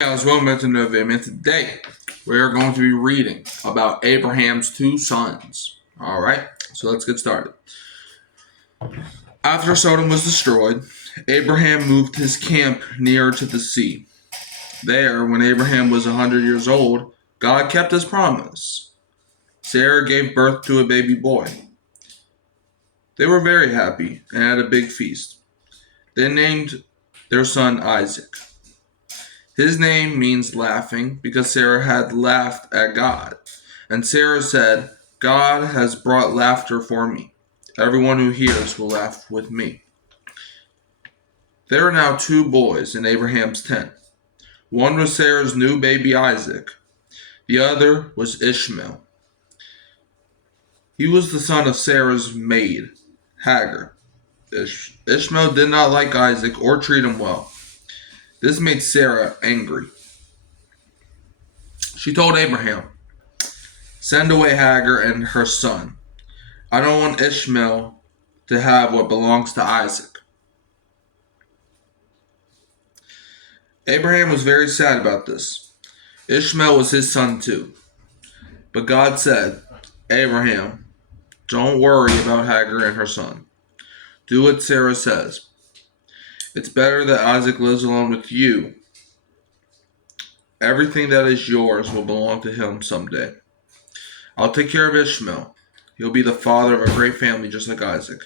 Guys, welcome back to another video. And today we are going to be reading about Abraham's two sons. Alright, so let's get started. After Sodom was destroyed, Abraham moved his camp nearer to the sea. There, when Abraham was 100 years old, God kept his promise. Sarah gave birth to a baby boy. They were very happy and had a big feast. They named their son Isaac. His name means laughing because Sarah had laughed at God. And Sarah said, God has brought laughter for me. Everyone who hears will laugh with me. There are now two boys in Abraham's tent. One was Sarah's new baby Isaac. The other was Ishmael. He was the son of Sarah's maid, Hagar. Ishmael did not like Isaac or treat him well. This made Sarah angry. She told Abraham, send away Hagar and her son. I don't want Ishmael to have what belongs to Isaac. Abraham was very sad about this. Ishmael was his son too. But God said, Abraham, don't worry about Hagar and her son. Do what Sarah says. It's better that Isaac lives alone with you. Everything that is yours will belong to him someday. I'll take care of Ishmael. He'll be the father of a great family just like Isaac.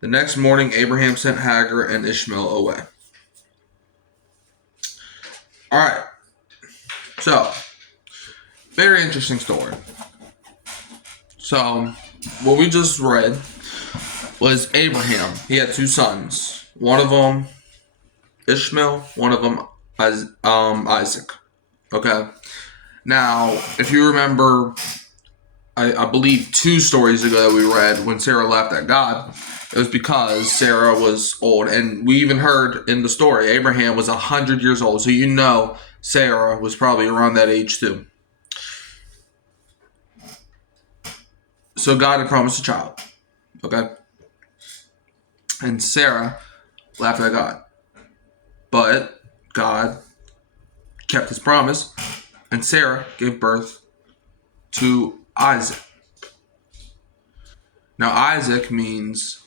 The next morning, Abraham sent Hagar and Ishmael away. Alright, so, very interesting story. So, what we just read was Abraham. He had two sons. One of them, Ishmael. One of them, Isaac. Okay. Now, if you remember, I believe 2 stories ago that we read when Sarah laughed at God, it was because Sarah was old. And we even heard in the story, Abraham was 100 years old. So you know Sarah was probably around that age too. So God had promised a child. Okay. And Sarah laughed at God. But God kept his promise, and Sarah gave birth to Isaac. Now, Isaac means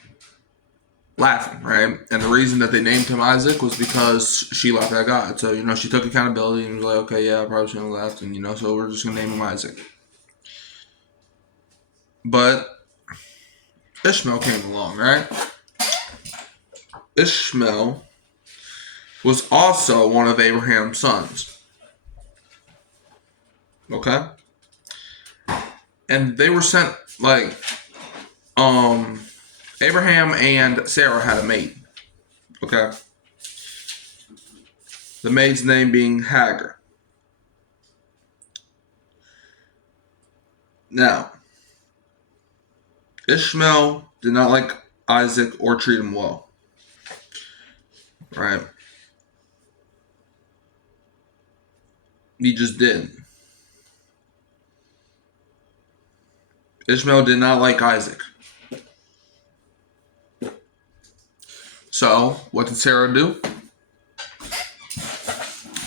laughing, right? And the reason that they named him Isaac was because she laughed at God. So, she took accountability and was like, okay, yeah, I probably shouldn't have laughed, and, so we're just going to name him Isaac. But Ishmael came along, right? Ishmael was also one of Abraham's sons. Okay? And they were sent, Abraham and Sarah had a maid. Okay? The maid's name being Hagar. Now, Ishmael did not like Isaac or treat him well. Right? He just didn't. Ishmael did not like Isaac. So, what did Sarah do?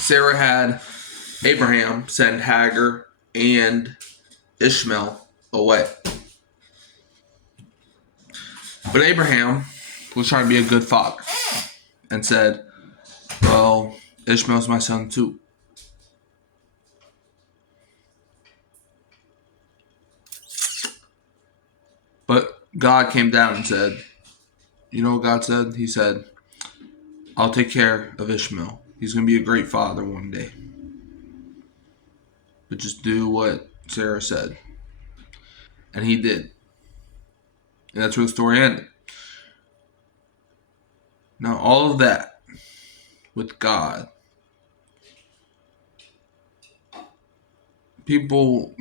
Sarah had Abraham send Hagar and Ishmael away. But Abraham was trying to be a good father and said, well, Ishmael's my son too. But God came down and said, you know what God said? He said, I'll take care of Ishmael. He's going to be a great father one day. But just do what Sarah said. And he did. And that's where the story ended. Now, all of that with God, people,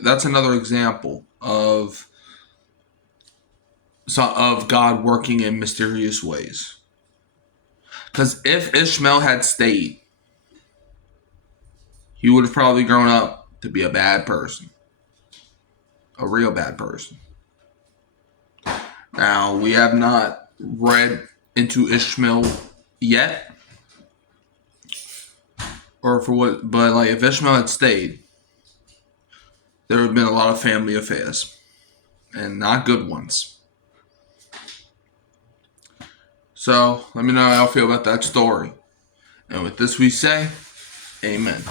that's another example of God working in mysterious ways. Because if Ishmael had stayed, he would have probably grown up to be a bad person. A real bad person. Now, we have not read into Ishmael yet. but like if Ishmael had stayed, there would have been a lot of family affairs, and not good ones. So let me know how you feel about that story. And with this we say, amen.